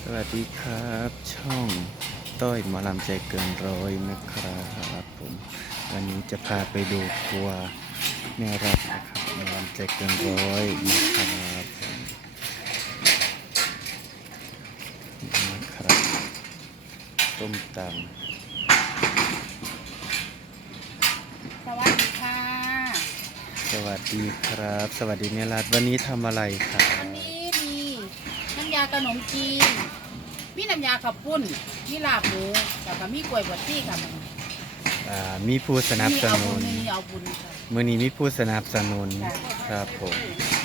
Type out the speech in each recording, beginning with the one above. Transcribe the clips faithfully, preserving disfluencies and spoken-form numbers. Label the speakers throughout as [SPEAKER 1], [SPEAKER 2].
[SPEAKER 1] สวัสดีครับช่องต้อยหมอลำใจเกินร้อยนะครับผมวันนี้จะพาไปดูครัวแม่รักนะครับหมอลำใจเกินร้อยนะครับผมนะครับต้มตำ
[SPEAKER 2] สวัสดีค่ะ
[SPEAKER 1] สวัสดีครับ สวัสดีแม่รัฐวันนี้ทำอะไรครับ
[SPEAKER 2] วันนี้มีน้ำยาขนมจีนมีน้ำยาขับปุ้นมีลาบหมูแล้วก็มีกล้วยบดที่ค่ะมัน
[SPEAKER 1] อ่ามีผู้สนับสนุน
[SPEAKER 2] มีเอาบุญค่ะ
[SPEAKER 1] มื้อนี้มีผู้สนับสนุนครับผม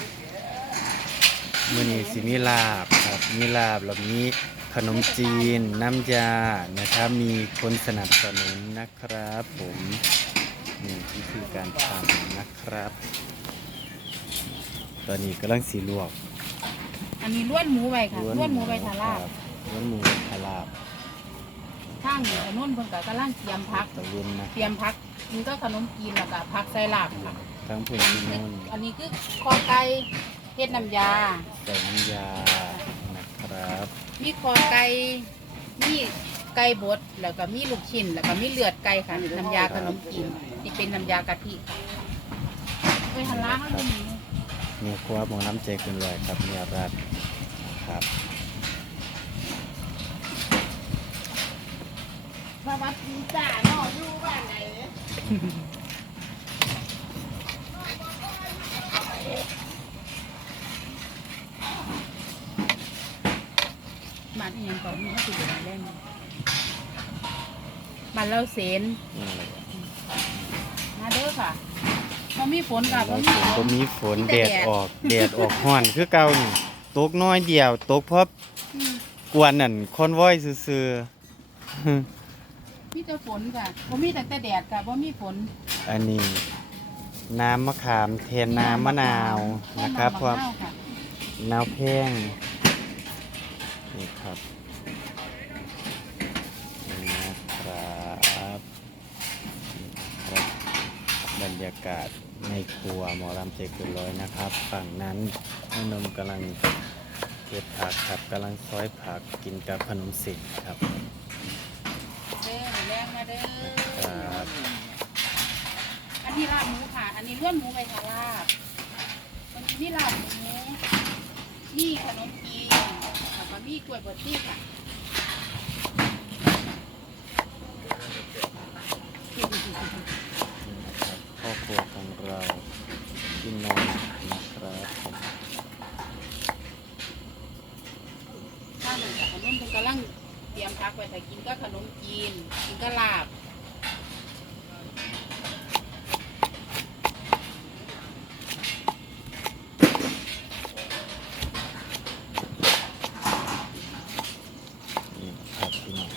[SPEAKER 1] มื้อนี้สิมีลาบครับมีลาบแล้วมีขนมจีนน้ำยานะครับมีคนสนับสนุนนะครับผมนี่วิธีการทำนะครับ ตอนนี้กำลังสีลวก
[SPEAKER 2] อันนี้ล้วนหมูไว้ค่ะล้วนหมูไว้ทาลาบ
[SPEAKER 1] ล้วนหมูทาลาบ
[SPEAKER 2] ข้างนี้ขนุ่นเพิ่นก็กำลังเตรียมพัก
[SPEAKER 1] ตะเวนนะ
[SPEAKER 2] เตรียมพักนี่ก็ขนมจีนแล้วก็ผักใส่ลาบค่ะ
[SPEAKER 1] ทั้งผลที่นู่น
[SPEAKER 2] อันนี้คือคอไก่เฮ็ดน้ำยา
[SPEAKER 1] ใส่น้ำยานะครับ
[SPEAKER 2] มีคอไก่มีไก่บดแล้วก็มีลูกชิ้นแล้วก็มีเลือดไก่ค่ะน้ำยาขนมจีนที่เป็นน้ำยากะทิค่ะไปหันล้างแล้วมันมี
[SPEAKER 1] มีครัวหมอน้ำใจเกินร้อยครับมีรัดครับ
[SPEAKER 2] สวัสดีจ้าน้ออยู่บ้านไหนบ้านอีหยังก่อนมันก็สิเป็นแรงบ้านเราเสน
[SPEAKER 1] นี่เลย
[SPEAKER 2] มาเด้อค่ะพอมีฝนค่ะ
[SPEAKER 1] เรา
[SPEAKER 2] พอมี
[SPEAKER 1] ฝน
[SPEAKER 2] ฝ
[SPEAKER 1] ก็
[SPEAKER 2] น
[SPEAKER 1] มีฝน
[SPEAKER 2] มีแต่
[SPEAKER 1] แดด
[SPEAKER 2] แดด
[SPEAKER 1] ออกแดดออกห้อนคือเก่านี่ตกน้อยเดียวตกเพราะ
[SPEAKER 2] อืม
[SPEAKER 1] กวนนั่นคอนวอยซื่อ
[SPEAKER 2] มีแต่ฝนค่ะพอมีแต่แต่แดดค่ะพอมีฝน
[SPEAKER 1] ๆ อันนี้น้ำมะขามแทนน้ำมะนาวนะครับเพราะ
[SPEAKER 2] แม่น้ำมะนาวค่ะ
[SPEAKER 1] นาวแพงนี่ครับนี่นะครับนี่ครับบรรยากาศในครัวหมอลำเจเกินร้อยนะครับ ฝั่งนั้นแม่นมกำลังเก็บผักครับกำลังซอยผักกินกับขนมเส้นครับ
[SPEAKER 2] เด้อแรงมาเด้อ
[SPEAKER 1] ครับ
[SPEAKER 2] อันนี้ลาบหมูค่ะ อันนี้ล้วนหมูไปค่ะลาบมันมีลาบหมูมีขนมจีนแล้วก็มีกล้วยบดชีค่ะ
[SPEAKER 1] พ่อครัวของเรากินนอนนะครับผม
[SPEAKER 2] ข้าวหนึ่งกับขนมเพิ่งกำลังเตรียมพักไว้แต่กินก็ขนมจีน กินก็ลาบ
[SPEAKER 1] นี่ครับพี่น้อง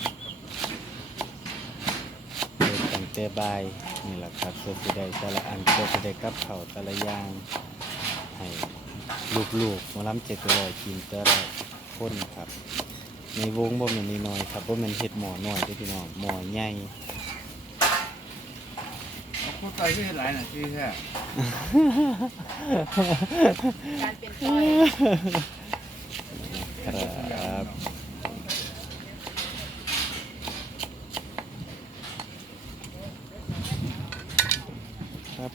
[SPEAKER 1] เดินตั้งแต่บ่ายนี่แหละครับเพื่อจะได้แต่ละอันเพื่อจะได้กับเขาวแต่ละอย่างให้ลูกๆหมาล้ำเจ็ดร้อยกินแต่ละคนครับ ในวงบ่แม่นน้อยๆครับบ่แม่นเฮ็ดหม้อน้อยเด้อพี่น้องหม้อใหญ่
[SPEAKER 3] พูดไปที่หลายนาทีแค่
[SPEAKER 2] การเป็นต้อย
[SPEAKER 1] ครับครับ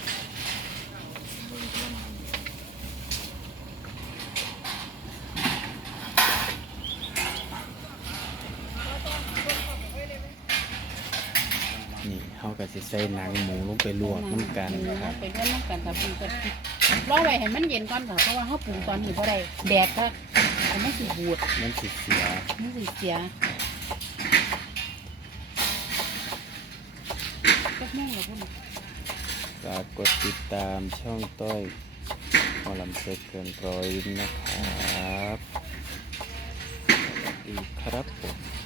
[SPEAKER 1] นี่เฮาก็สิใส่หนังหมูลงไปลวกน้ำกันครับ
[SPEAKER 2] ไปร่วมน้ำกันกับปรุงกันรอไว้ให้มันเย็นก่อนค่ะเพราะว่าเขาปรุงตอนนี้เพราะอะไรแดดก็มันสิบูด
[SPEAKER 1] มันสิเสีย
[SPEAKER 2] มันสิเสียก็แม่งเหรอพุ่น
[SPEAKER 1] ฝากกดติดตามช่องต้อยหมอลำเซ็กเกินร้อยนะครับอีกครับผม